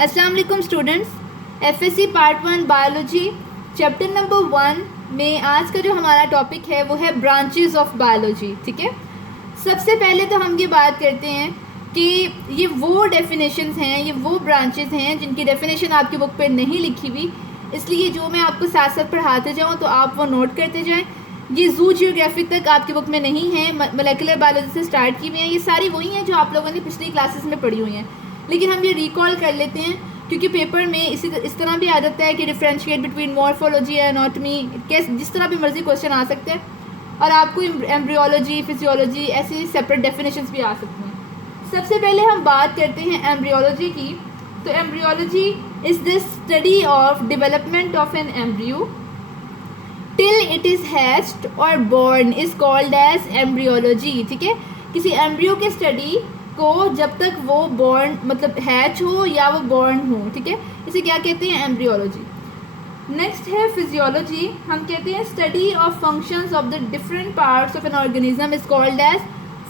अस्सलाम वालेकुम students, FSc part 1 biology chapter number 1 में आज का जो हमारा टॉपिक है वो है ब्रांचेस ऑफ बायोलॉजी। ठीक है, सबसे पहले तो हम ये बात करते हैं कि ये वो डेफिनेशंस हैं, ये वो ब्रांचेस हैं जिनकी डेफिनेशन आपकी बुक पे नहीं लिखी हुई, इसलिए जो मैं आपको साथ साथ पढ़ाते जाऊँ तो आप वो नोट करते जाएँ। ये जू जियोग्राफी तक आपकी बुक में नहीं है, मोलेकुलर बायोलॉजी से स्टार्ट की हुई हैं, ये सारी वही हैं जो आप लोगों ने पिछली क्लासेस में पढ़ी हुई हैं, लेकिन हम ये रिकॉल कर लेते हैं क्योंकि पेपर में इस तरह भी आ जाता है कि differentiate between morphology and anatomy, कैसे जिस तरह भी मर्जी क्वेश्चन आ सकते हैं और आपको एम्ब्रियोलॉजी, फिजियोलॉजी ऐसी सेपरेट डेफिनेशंस भी आ सकती हैं। सबसे पहले हम बात करते हैं एम्ब्रियोलॉजी की। तो embryology is the study of development of an embryo till it is hatched or born is called as embryology. ठीक है, किसी एम्ब्रियो के स्टडी को जब तक वो बॉर्न मतलब हैच हो या वो बॉर्न हो, ठीक है, इसे क्या कहते हैं? एम्ब्रियोलॉजी। नेक्स्ट है फिजियोलॉजी। हम कहते हैं study of functions of the different parts of an organism is called as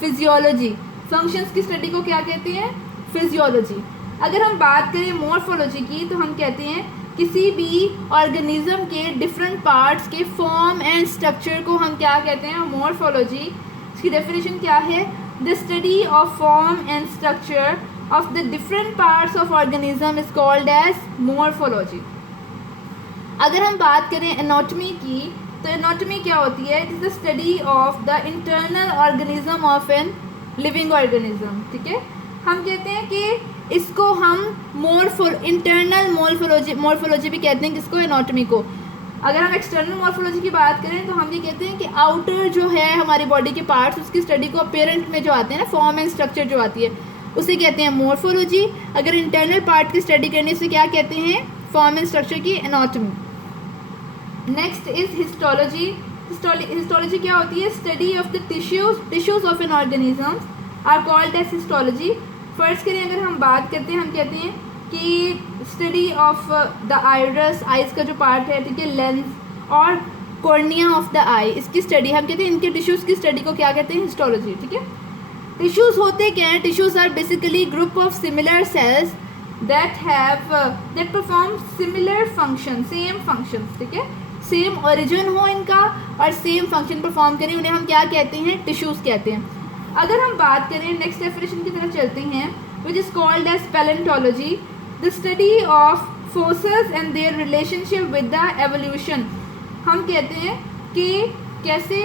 physiology. Functions की स्टडी को क्या कहते हैं? फिजियोलॉजी। अगर हम बात करें मॉर्फोलॉजी की तो हम कहते हैं किसी भी ऑर्गेनिज्म के डिफरेंट पार्ट्स के फॉर्म एंड स्ट्रक्चर को हम क्या कहते हैं? मॉर्फोलॉजी। इसकी डेफिनेशन क्या है? The study of form and structure of the different parts of organism is called as morphology. अगर हम बात करें एनाटॉमी की तो एनाटॉमी क्या होती है? It is the study of the internal organism of an living organism. ठीक है, हम कहते हैं कि इसको हम इंटरनल मॉर्फोलॉजी भी कहते हैं, किसको? एनाटॉमी को। अगर हम एक्सटर्नल मॉर्फोलॉजी की बात करें तो हम ये कहते हैं कि आउटर जो है हमारी बॉडी के पार्ट्स, उसकी स्टडी को अपेरेंट में जो आते हैं ना, फॉर्म एंड स्ट्रक्चर जो आती है, उसे कहते हैं मॉर्फोलॉजी। अगर इंटरनल पार्ट की स्टडी करने से क्या कहते हैं? फॉर्म एंड स्ट्रक्चर की anatomy. Next is histology. Histology क्या होती है? Study of the tissues of an organism are called as histology. First करें अगर हम बात करते हैं, हम कहते हैं कि study of the iris, eyes का जो पार्ट है, ठीक है, लेंस और कॉर्निया ऑफ द आई, इसकी स्टडी हम कहते हैं, इनके टिश्यूज़ की स्टडी को क्या कहते हैं? हिस्टोलॉजी। ठीक है, टिश्यूज़ होते क्या हैं? Tissues are basically group of similar cells that perform similar function, same functions. ठीक है, सेम ओरिजिन हो इनका और सेम फंक्शन परफॉर्म करें, उन्हें हम क्या कहते हैं? टिश्यूज़ कहते हैं। अगर हम बात करें नेक्स्ट डेफिनेशन की तरफ चलते हैं, which is called as palaeontology, the study of forces and their relationship with the evolution. हम कहते हैं कि कैसे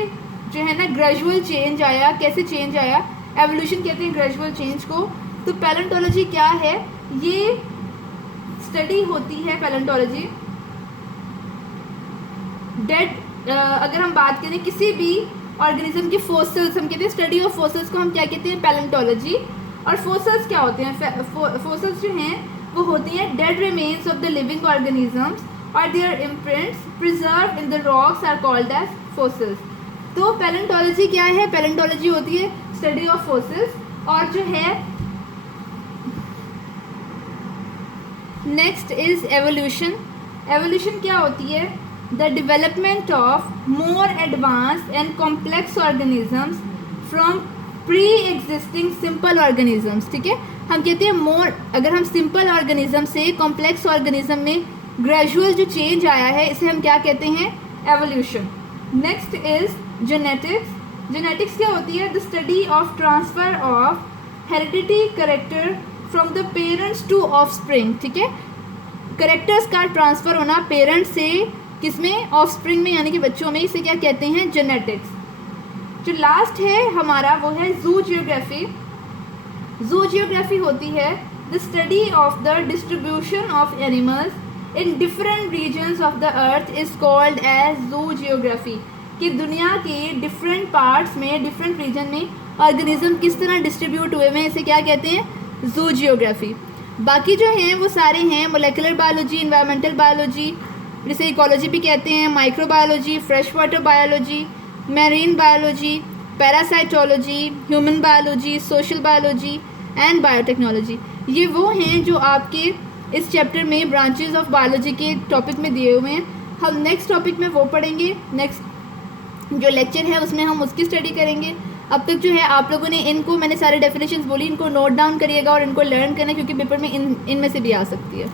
जो है ना ग्रेजुअल चेंज आया, कैसे चेंज आया, एवोल्यूशन कहते हैं ग्रेजुअल चेंज को। तो पैलेंटोलॉजी क्या है? ये स्टडी होती है पैलेंटोलॉजी डेड अगर हम बात करें किसी भी ऑर्गेनिज्म की फोसिल्स, हम कहते हैं स्टडी ऑफ फोसिल्स को हम क्या कहते हैं? पैलेंटोलॉजी। और फोसिल्स क्या होते हैं? फोसिल्स जो हैं वो होती हैं dead remains of the living organisms और their imprints preserve in the rocks are called as fossils. तो पैलेंटोलॉजी क्या है? पैलेंटोलॉजी होती है स्टडी ऑफ फोसिल्स। और जो है नेक्स्ट इज एवोल्यूशन। एवोल्यूशन क्या होती है? The development of more advance and complex organisms from pre existing simple organisms. ठीक है, हम कहते हैं अगर हम सिंपल ऑर्गेनिज्म से कॉम्प्लेक्स ऑर्गेनिज्म में ग्रेजुअल जो चेंज आया है, इसे हम क्या कहते हैं? Evolution. Next is genetics. Genetics क्या होती है? The study of transfer of heredity character from the parents to offspring. ठीक है, करेक्टर्स का ट्रांसफ़र होना पेरेंट्स से किसमें? ऑफस्प्रिंग में, यानी कि बच्चों में, इसे क्या कहते हैं? जेनेटिक्स। जो लास्ट है हमारा वो है जू जियोग्राफी। जू जियोग्राफी होती है the study of the distribution of animals in different regions of the earth is called as zoogeography. कि दुनिया के डिफरेंट पार्ट्स में, डिफरेंट रीजन में ऑर्गेनिज्म किस तरह डिस्ट्रीब्यूट हुए हैं, इसे क्या कहते हैं? जू जियोग्राफी। बाकी जो हैं वो सारे हैं मोलेकुलर बायोलॉजी, इन्वायरमेंटल बायोलॉजी, जिसे इकोलॉजी भी कहते हैं, microbiology, fresh water biology, marine biology, parasitology, human biology, social biology and biotechnology. ये वो हैं जो आपके इस चैप्टर में ब्रांचेस ऑफ बायोलॉजी के टॉपिक में दिए हुए हैं। हम नेक्स्ट टॉपिक में वो पढ़ेंगे, नेक्स्ट जो लेक्चर है उसमें हम उसकी स्टडी करेंगे। अब तक जो है आप लोगों ने इनको, मैंने सारे डेफिनेशंस बोली, इनको नोट डाउन करिएगा और इनको लर्न करना, क्योंकि पेपर में इनमें से भी आ सकती है।